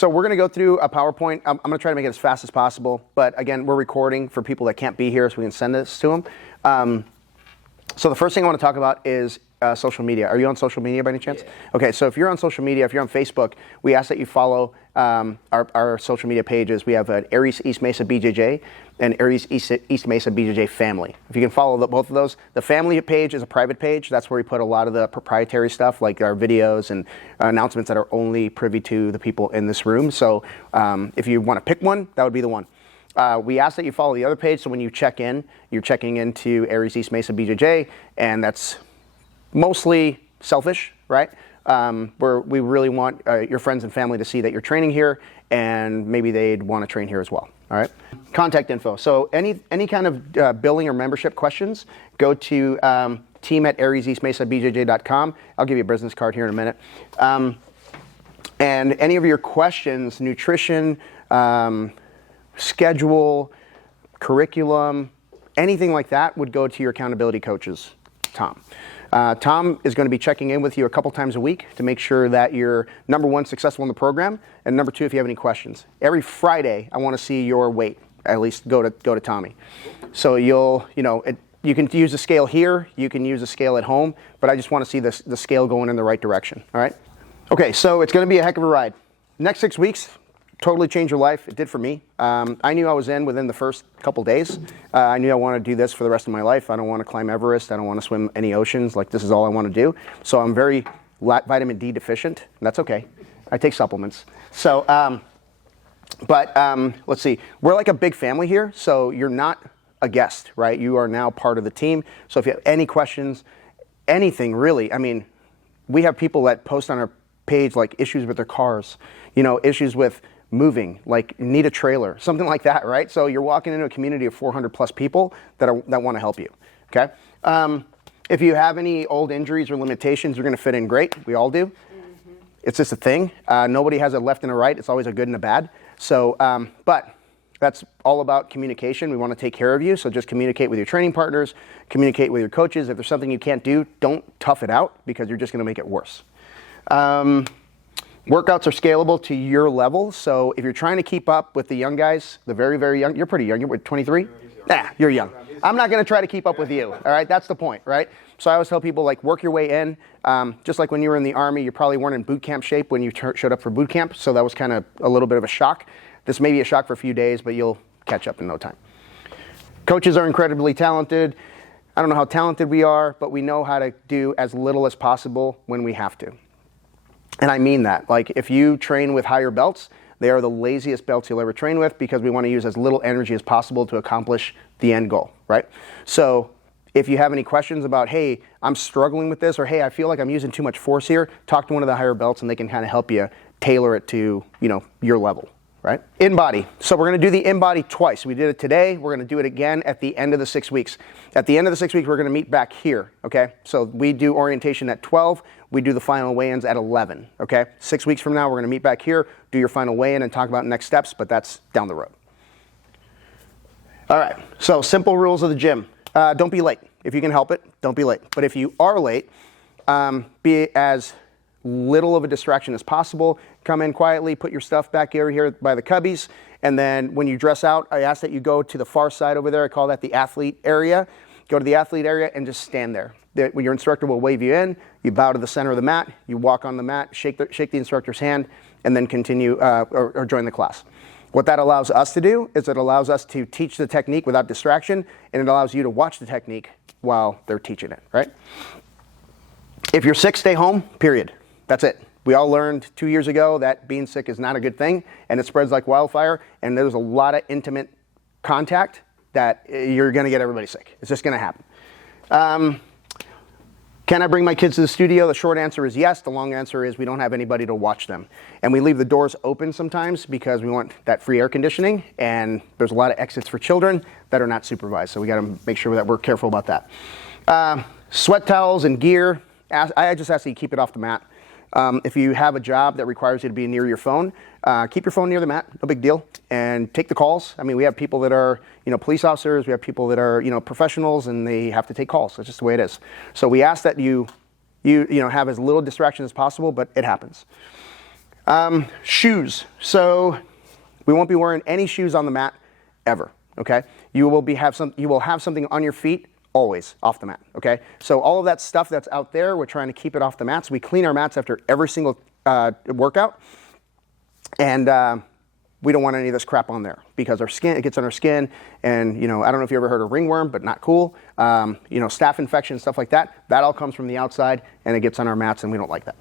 So we're going to go through a PowerPoint. I'm going to try to make it as fast as possible. But again, we're recording for people that can't be here so we can send this to them. So the first thing I want to talk about is social media. Are you on social media by any chance? Yeah. Okay, so if you're on social media, if you're on Facebook, we ask that you follow our social media pages. We have an Aries East Mesa BJJ and Aries East Mesa BJJ family. If you can follow both of those. The family page is a private page. That's where we put a lot of the proprietary stuff, like our videos and announcements that are only privy to the people in this room. So if you want to pick one, that would be the one. We ask that you follow the other page, so when you check in, you're checking into Aries East Mesa BJJ, and that's mostly selfish, right? Where we really want your friends and family to see that you're training here, and maybe they'd want to train here as well, all right? Contact info. So any kind of billing or membership questions, go to team@arieseastmesabjj.com. I'll give you a business card here in a minute. And any of your questions, nutrition, schedule, curriculum, anything like that would go to your accountability coaches, Tom. Tom is going to be checking in with you a couple times a week to make sure that you're, number one, successful in the program, and number two, if you have any questions. Every Friday, I want to see your weight. At least go to Tommy. So you can use the scale here, you can use the scale at home, but I just want to see the scale going in the right direction, all right? Okay, so it's going to be a heck of a ride. Next 6 weeks, totally changed your life. It did for me. I knew I was in within the first couple days. I knew I wanted to do this for the rest of my life. I don't want to climb Everest. I don't want to swim any oceans. Like, this is all I want to do. So I'm very vitamin D deficient. And that's okay. I take supplements. So, let's see. We're like a big family here. So you're not a guest, right? You are now part of the team. So if you have any questions, anything really, I mean, we have people that post on our page like issues with their cars, issues with moving, like need a trailer, something like that, right? So you're walking into a community of 400 plus people that want to help you, okay? If you have any old injuries or limitations, you're going to fit in great. We all do. Mm-hmm. It's just a thing. Nobody has a left and a right. It's always a good and a bad. So, but that's all about communication. We want to take care of you. So just communicate with your training partners, communicate with your coaches. If there's something you can't do, don't tough it out because you're just going to make it worse. Workouts are scalable to your level. So if you're trying to keep up with the young guys, the very, very young, you're pretty young. You're 23? Nah, you're young. I'm not going to try to keep up with you. All right. That's the point, right? So I always tell people, like, work your way in. Just like when you were in the Army, you probably weren't in boot camp shape when you showed up for boot camp. So that was kind of a little bit of a shock. This may be a shock for a few days, but you'll catch up in no time. Coaches are incredibly talented. I don't know how talented we are, but we know how to do as little as possible when we have to. And I mean that. Like, if you train with higher belts, they are the laziest belts you'll ever train with because we want to use as little energy as possible to accomplish the end goal, right? So if you have any questions about, hey, I'm struggling with this, or hey, I feel like I'm using too much force here, talk to one of the higher belts and they can kind of help you tailor it to, your level, right? In-body. So we're going to do the in-body twice. We did it today. We're going to do it again at the end of the 6 weeks. At the end of the 6 weeks, we're going to meet back here, okay? So we do orientation at 12. We do the final weigh-ins at 11, okay? 6 weeks from now, we're going to meet back here, do your final weigh-in, and talk about next steps, but that's down the road. All right, so simple rules of the gym. Don't be late. If you can help it, don't be late. But if you are late, be as little of a distraction as possible. Come in quietly, put your stuff back over here by the cubbies, and then when you dress out, I ask that you go to the far side over there. I call that the athlete area. Go to the athlete area and just stand there. When your instructor will wave you in, you bow to the center of the mat, you walk on the mat, shake the instructor's hand, and then continue or join the class. What that allows us to do is it allows us to teach the technique without distraction, and it allows you to watch the technique while they're teaching it, right? If you're sick, stay home, period. That's it. We all learned 2 years ago that being sick is not a good thing, and it spreads like wildfire, and there's a lot of intimate contact that you're going to get everybody sick. It's just going to happen. Can I bring my kids to the studio? The short answer is yes. The long answer is we don't have anybody to watch them. And we leave the doors open sometimes because we want that free air conditioning, and there's a lot of exits for children that are not supervised. So we got to make sure that we're careful about that. Sweat towels and gear, I just ask that you keep it off the mat. If you have a job that requires you to be near your phone, keep your phone near the mat, no big deal, and take the calls. I mean, we have people that are, police officers, we have people that are, professionals, and they have to take calls. That's just the way it is. So we ask that you have as little distraction as possible, but it happens. Shoes. So we won't be wearing any shoes on the mat ever. Okay. You will have something on your feet always off the mat. Okay. So all of that stuff that's out there, we're trying to keep it off the mats. We clean our mats after every single workout, and we don't want any of this crap on there because it gets on our skin, and I don't know if you ever heard of ringworm, but not cool. Staph infection, stuff like that. That all comes from the outside, and it gets on our mats, and we don't like that.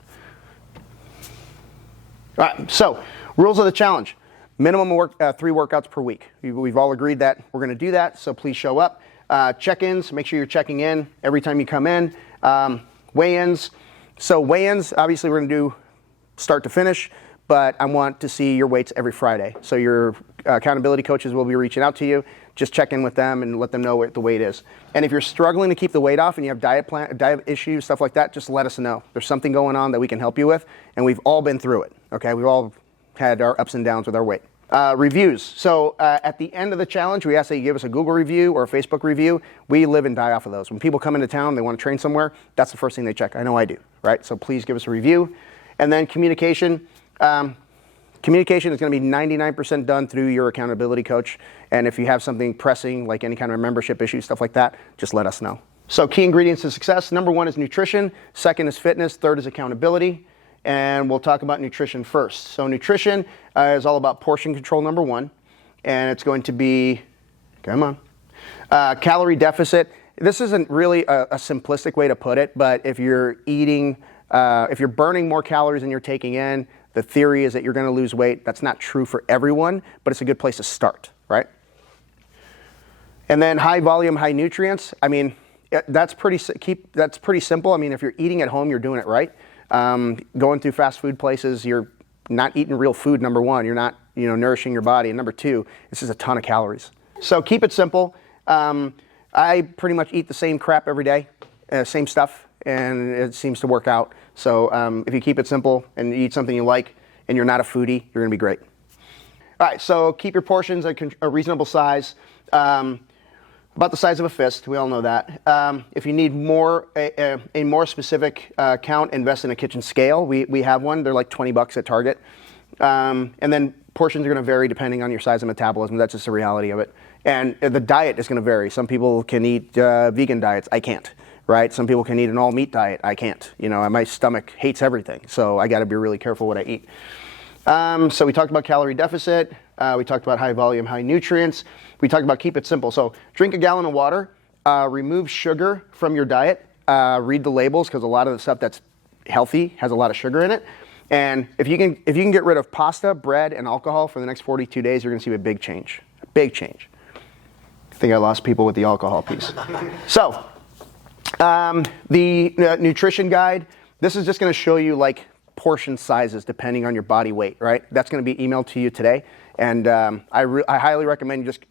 All right, so rules of the challenge. Minimum 3 workouts per week. We've all agreed that we're going to do that, so please show up. Check-ins, make sure you're checking in every time you come in. Weigh-ins. So weigh-ins, obviously we're going to do start to finish, but I want to see your weights every Friday. So your accountability coaches will be reaching out to you. Just check in with them and let them know what the weight is. And if you're struggling to keep the weight off and you have diet issues, stuff like that, just let us know. There's something going on that we can help you with, and we've all been through it. Okay, we've all had our ups and downs with our weight. Reviews. So at the end of the challenge, we ask that you give us a Google review or a Facebook review. We live and die off of those. When people come into town, they want to train somewhere, that's the first thing they check. I know I do, right? So please give us a review. And then communication. Communication is going to be 99% done through your accountability coach. And if you have something pressing, like any kind of membership issue, stuff like that, just let us know. So key ingredients to success. Number 1 is nutrition. 2nd is fitness. 3rd is accountability. And we'll talk about nutrition first. So nutrition is all about portion control, number 1. And it's going to be, calorie deficit. This isn't really a simplistic way to put it, but if you're eating, if you're burning more calories than you're taking in, the theory is that you're going to lose weight. That's not true for everyone, but it's a good place to start, right? And then high volume, high nutrients. I mean, that's pretty simple. I mean, if you're eating at home, you're doing it right. Going through fast food places, you're not eating real food, number 1. You're not, nourishing your body. And number 2, this is a ton of calories. So keep it simple. I pretty much eat the same crap every day, same stuff, and it seems to work out. So if you keep it simple and eat something you like and you're not a foodie, you're going to be great. All right, so keep your portions a reasonable size, about the size of a fist. We all know that. If you need a more specific count, invest in a kitchen scale. We have one. They're like $20 at Target. And then portions are going to vary depending on your size of metabolism. That's just the reality of it. And the diet is going to vary. Some people can eat vegan diets. I can't. Right? Some people can eat an all-meat diet. I can't. My stomach hates everything, so I got to be really careful what I eat. So we talked about calorie deficit. We talked about high volume, high nutrients. We talked about keep it simple. So drink a gallon of water. Remove sugar from your diet. Read the labels because a lot of the stuff that's healthy has a lot of sugar in it. And if you can get rid of pasta, bread, and alcohol for the next 42 days, you're going to see a big change. A big change. I think I lost people with the alcohol piece. So. The nutrition guide, this is just going to show you like portion sizes depending on your body weight, right? That's going to be emailed to you today. And I highly recommend you just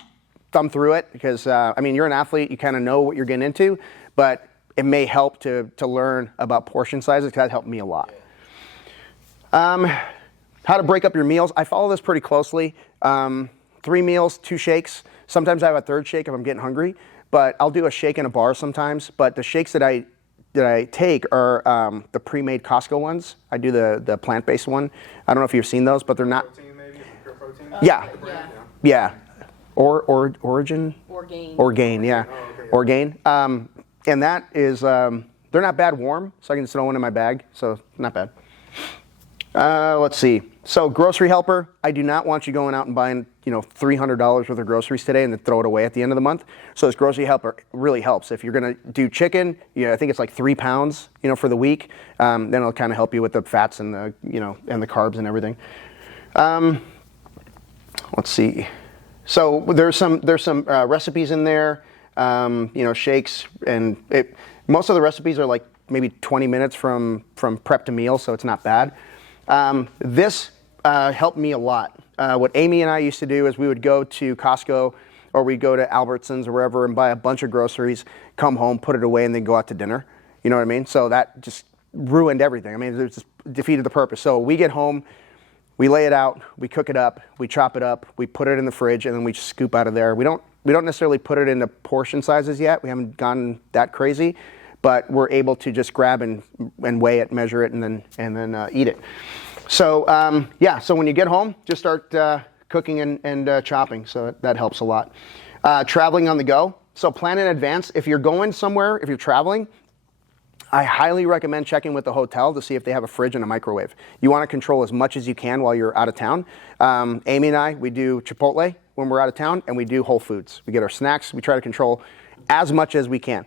thumb through it because, you're an athlete, you kind of know what you're getting into, but it may help to learn about portion sizes because that helped me a lot. How to break up your meals. I follow this pretty closely. 3 meals, 2 shakes. Sometimes I have a 3rd shake if I'm getting hungry. But I'll do a shake in a bar sometimes. But the shakes that I take are the pre-made Costco ones. I do the plant-based one. I don't know if you've seen those, but they're not. Protein, maybe? Pure protein? Yeah. Origin? Orgain, yeah. Oh, okay. Orgain. And that is, they're not bad warm, so I can just throw one in my bag. So not bad. Let's see. So grocery helper, I do not want you going out and buying, $300 worth of groceries today and then throw it away at the end of the month. So this grocery helper really helps. If you're going to do chicken, I think it's like 3 pounds, for the week. Then it'll kind of help you with the fats and the, and the carbs and everything. Let's see. So there's some recipes in there, shakes, and most of the recipes are like maybe 20 minutes from prep to meal, so it's not bad. This helped me a lot. What Amy and I used to do is we would go to Costco or we'd go to Albertsons or wherever and buy a bunch of groceries, come home, put it away, and then go out to dinner. You know what I mean? So that just ruined everything. It just defeated the purpose. So we get home, we lay it out, we cook it up, we chop it up, we put it in the fridge, and then we just scoop out of there. We don't necessarily put it into portion sizes yet. We haven't gone that crazy, but we're able to just grab and weigh it, measure it, and then eat it. So yeah, so when you get home, just start cooking and chopping. So that helps a lot. Traveling on the go. So plan in advance. If you're going somewhere, if you're traveling, I highly recommend checking with the hotel to see if they have a fridge and a microwave. You want to control as much as you can while you're out of town. Amy and I, we do Chipotle when we're out of town, and we do Whole Foods. We get our snacks. We try to control as much as we can,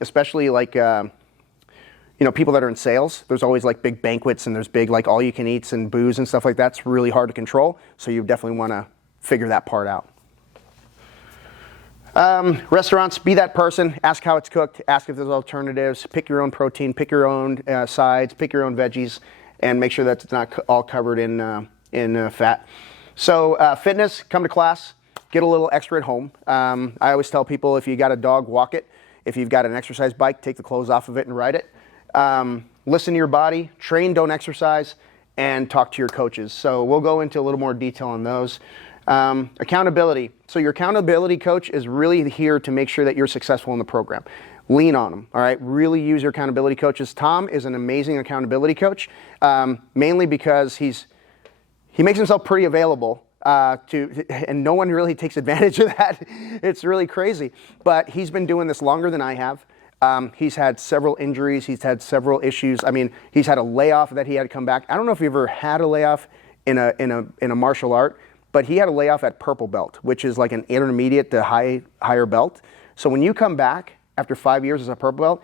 especially like people that are in sales. There's always like big banquets, and there's big like all you can eats and booze and stuff like that. It's really hard to control. So you definitely want to figure that part out. Restaurants, be that person, ask how it's cooked, ask if there's alternatives, pick your own protein, pick your own sides, pick your own veggies, and make sure that it's not all covered in fat. So fitness, come to class, get a little extra at home. I always tell people, if you got a dog, walk it. If you've got an exercise bike, take the clothes off of it and ride it. Listen to your body, train, don't exercise, and talk to your coaches. So we'll go into a little more detail on those. Accountability. So your accountability coach is really here to make sure that you're successful in the program. Lean on them, all right? Really use your accountability coaches. Tom is an amazing accountability coach, mainly because he makes himself pretty available and no one really takes advantage of that. It's really crazy. But he's been doing this longer than I have. He's had several injuries. He's had several issues. I mean, he's had a layoff that he had to come back. I don't know if you ever had a layoff in a martial art, but he had a layoff at purple belt, which is like an intermediate to higher belt. So when you come back after 5 years as a purple belt,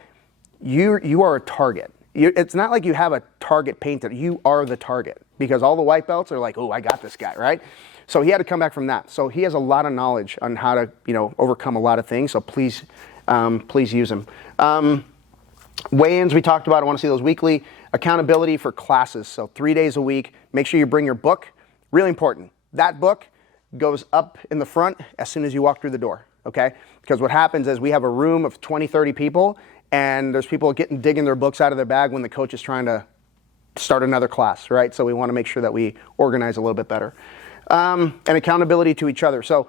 you are a target. It's not like you have a target painted. You are the target, because all the white belts are like, oh, I got this guy, right? So he had to come back from that. So he has a lot of knowledge on how to overcome a lot of things. So please use him. Weigh-ins we talked about. I want to see those weekly. Accountability for classes. So 3 days a week. Make sure you bring your book. Really important. That book goes up in the front as soon as you walk through the door, okay? Because what happens is we have a room of 20, 30 people, and there's people digging their books out of their bag when the coach is trying to start another class, right? So we want to make sure that we organize a little bit better. And accountability to each other. So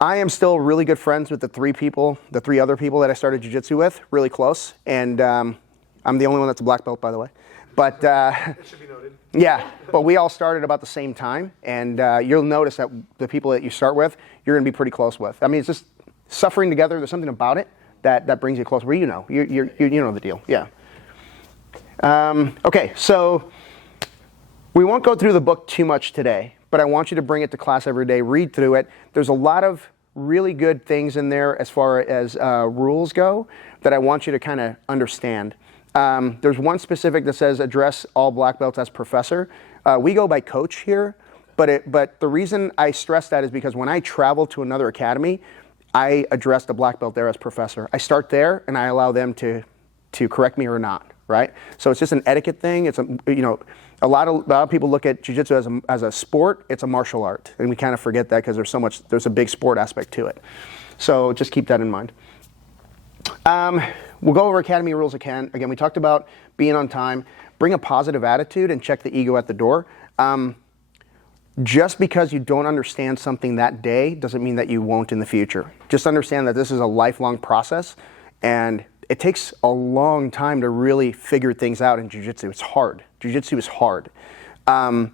I am still really good friends with the three other people that I started jiu-jitsu with, really close. And I'm the only one that's a black belt, by the way. But it should be noted. Yeah, but we all started about the same time, and you'll notice that the people that you start with, you're going to be pretty close with. I mean, it's just suffering together. There's something about it that brings you closer. Where you know the deal. Yeah. Okay, so we won't go through the book too much today, but I want you to bring it to class every day. Read through it. There's a lot of really good things in there as far as rules go that I want you to kind of understand. There's one specific that says address all black belts as professor. We go by coach here, but the reason I stress that is because when I travel to another academy, I address the black belt there as professor. I start there and I allow them to correct me or not, right? So it's just an etiquette thing. It's a lot of people look at jiu-jitsu as a sport. It's a martial art, and we kind of forget that because there's a big sport aspect to it. So just keep that in mind. We'll go over academy rules again. Again, we talked about being on time, bring a positive attitude, and check the ego at the door. Just because you don't understand something that day doesn't mean that you won't in the future. Just understand that this is a lifelong process, and it takes a long time to really figure things out in jiu-jitsu. It's hard. Jiu-jitsu is hard, and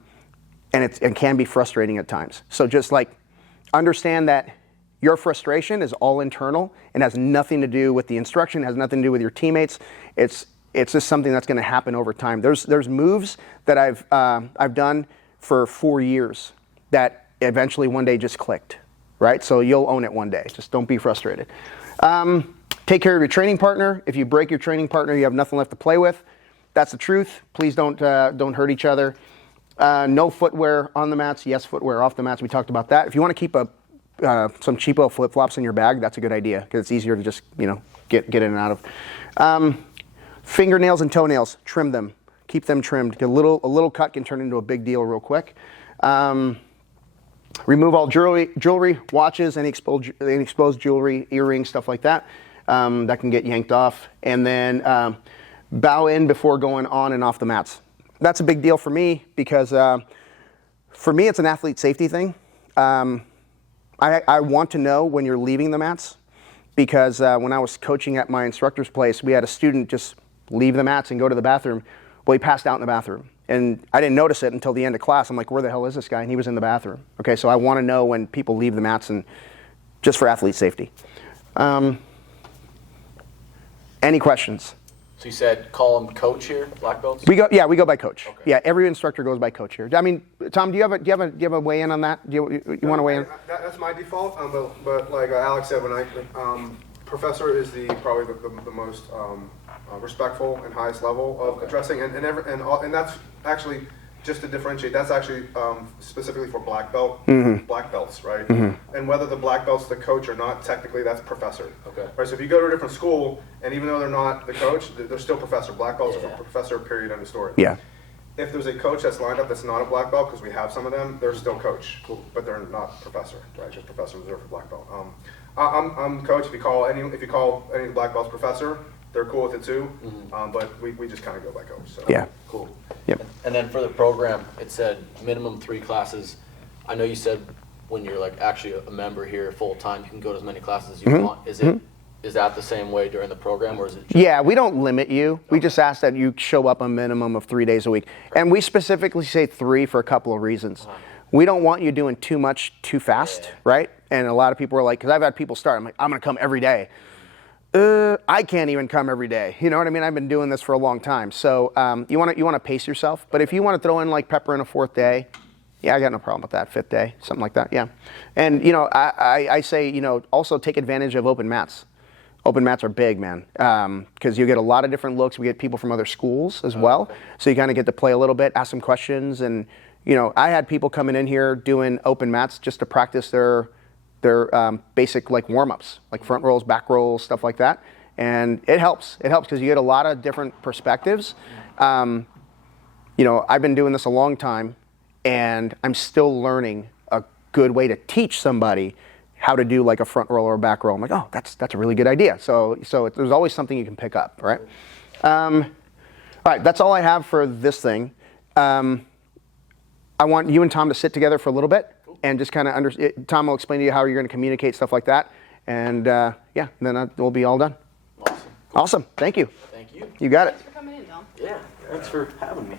it can be frustrating at times. So just like understand that your frustration is all internal and has nothing to do with the instruction, has nothing to do with your teammates. It's just something that's going to happen over time. There's moves that I've done for 4 years that eventually one day just clicked, right? So you'll own it one day. Just don't be frustrated. Take care of your training partner. If you break your training partner, you have nothing left to play with. That's the truth. Please don't hurt each other. No footwear on the mats. Yes, footwear off the mats. We talked about that. If you want to keep some cheapo flip-flops in your bag, that's a good idea because it's easier to just get in and out of. Fingernails and toenails, trim them. Keep them trimmed. A little cut can turn into a big deal real quick. Remove all jewelry, watches, any exposed jewelry, earrings, stuff like that. That can get yanked off. And then bow in before going on and off the mats. That's a big deal for me because for me it's an athlete safety thing. I want to know when you're leaving the mats because when I was coaching at my instructor's place, we had a student just leave the mats and go to the bathroom. Well, he passed out in the bathroom. and I didn't notice it until the end of class. I'm like, where the hell is this guy? And he was in the bathroom. Okay, so I want to know when people leave the mats, and just for athlete safety. Any questions? So you said call him coach here, black belts? We go by coach. Okay. Yeah, every instructor goes by coach here. I mean, Tom, do you have a weigh in on that? Do you want to weigh in? That's my default. But like Alex said, professor is probably the most respectful and highest level of addressing, and that's actually, just to differentiate, that's actually specifically for black belts, right? And whether the black belt's the coach or not, technically that's professor. Okay. Right. So if you go to a different school, and even though they're not the coach, they're still professor. Black belts are for professor. Period. End of story. Yeah. If there's a coach that's lined up that's not a black belt, because we have some of them, they're still coach, but they're not professor. Right. Just professor reserved for black belt. I'm coach. If you call any of the black belts professor, they're cool with it too. But we just kind of go by coach. So. Yeah. Cool. Yep. And then for the program, it said minimum 3 classes. I know you said when you're like actually a member here full time, you can go to as many classes as you want. Is that the same way during the program, or is it? Yeah, we don't limit you. We just ask that you show up a minimum of 3 days a week, and we specifically say 3 for a couple of reasons. We don't want you doing too much too fast, right? And a lot of people are like, because I've had people start, I'm like, I'm going to come every day. I can't even come every day. You know what I mean? I've been doing this for a long time. So you want to pace yourself. But if you want to throw in like pepper in a 4th day, yeah, I got no problem with that. 5th day, something like that. Yeah. And I say, also take advantage of open mats. Open mats are big, man, because you get a lot of different looks. We get people from other schools as well. So you kind of get to play a little bit, ask some questions. And, I had people coming in here doing open mats just to practice their basic like warm-ups, like front rolls, back rolls, stuff like that. And it helps. It helps because you get a lot of different perspectives. I've been doing this a long time, and I'm still learning a good way to teach somebody how to do like a front roll or a back roll. I'm like, oh, that's a really good idea. So there's always something you can pick up, right? All right, that's all I have for this thing. I want you and Tom to sit together for a little bit and just kind of Tom will explain to you how you're going to communicate, stuff like that. And then we'll be all done. Awesome. Awesome. Thank you. Thank you. You got it. Thanks for coming in, Dom. Yeah. Thanks for having me.